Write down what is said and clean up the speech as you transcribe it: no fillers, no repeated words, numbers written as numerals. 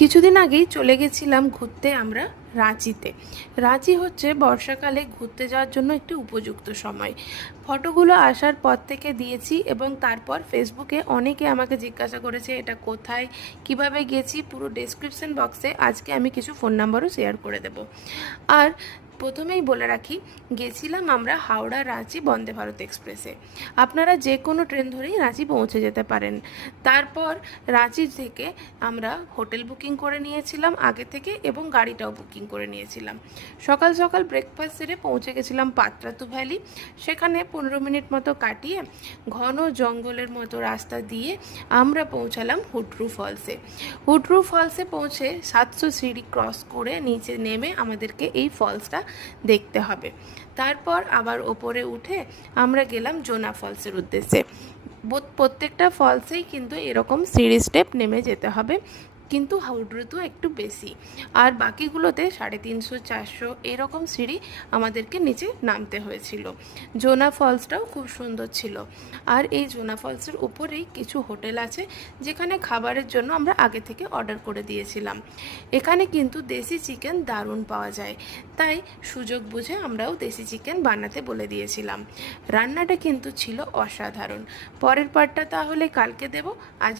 কিছুদিন আগেই চলে গেছিলাম ঘুরতে আমরা রাঁচিতে। রাঁচি হচ্ছে বর্ষাকালে ঘুরতে যাওয়ার জন্য একটি উপযুক্ত সময়। ফটোগুলো আসার পর থেকে দিয়েছি এবং তারপর ফেসবুকে অনেকে আমাকে জিজ্ঞাসা করেছে এটা কোথায়, কিভাবে গেছি। পুরো ডেসক্রিপশন বক্সে আজকে আমি কিছু ফোন নাম্বারও শেয়ার করে দেব। আর প্রথমেই বলে রাখি, গেছিলাম আমরা হাওড়া রাঁচি বন্দে ভারত এক্সপ্রেসে। আপনারা যে কোনো ট্রেন ধরেই রাঁচি পৌঁছে যেতে পারেন। তারপর রাঁচি থেকে আমরা হোটেল বুকিং করে নিয়েছিলাম আগে থেকে এবং গাড়িটাও বুকিং করে নিয়েছিলাম। সকাল সকাল ব্রেকফাস্ট সেরে পৌঁছে গেছিলাম পাত্রাতু ভ্যালি। সেখানে 15 মিনিট মতো কাটিয়ে ঘন জঙ্গলের মতো রাস্তা দিয়ে আমরা পৌঁছালাম হুডরু ফলসে। হুডরু ফলসে পৌঁছে 700 সিঁড়ি ক্রস করে নিচে নেমে আমাদেরকে এই ফলসটা দেখতে হবে। তারপর আবার ওপরে উঠে আমরা গেলাম জোনা ফলসের উদ্দেশ্যে। প্রত্যেকটা ফলসেই কিন্তু এরকম সিঁড়ি স্টেপ নেমে যেতে হবে, কিন্তু হুডরুতে একটু বেশি। আর বাকিগুলোতে 350 400 এরকম সিঁড়ি আমাদেরকে নিচে নামতে হয়েছিল। জোনা ফলসটাও খুব সুন্দর ছিল। আর এই জোনা ফলসের উপরেই কিছু হোটেল আছে যেখানে খাবারের জন্য আমরা আগে থেকে অর্ডার করে দিয়েছিলাম। এখানে কিন্তু দেশি চিকেন দারুণ পাওয়া যায়, তাই সুযোগ বুঝে আমরাও দেশি চিকেন বানাতে বলে দিয়েছিলাম। রান্নাটা কিন্তু ছিল অসাধারণ। পরের পার্টটা তাহলে কালকে দেব। আজ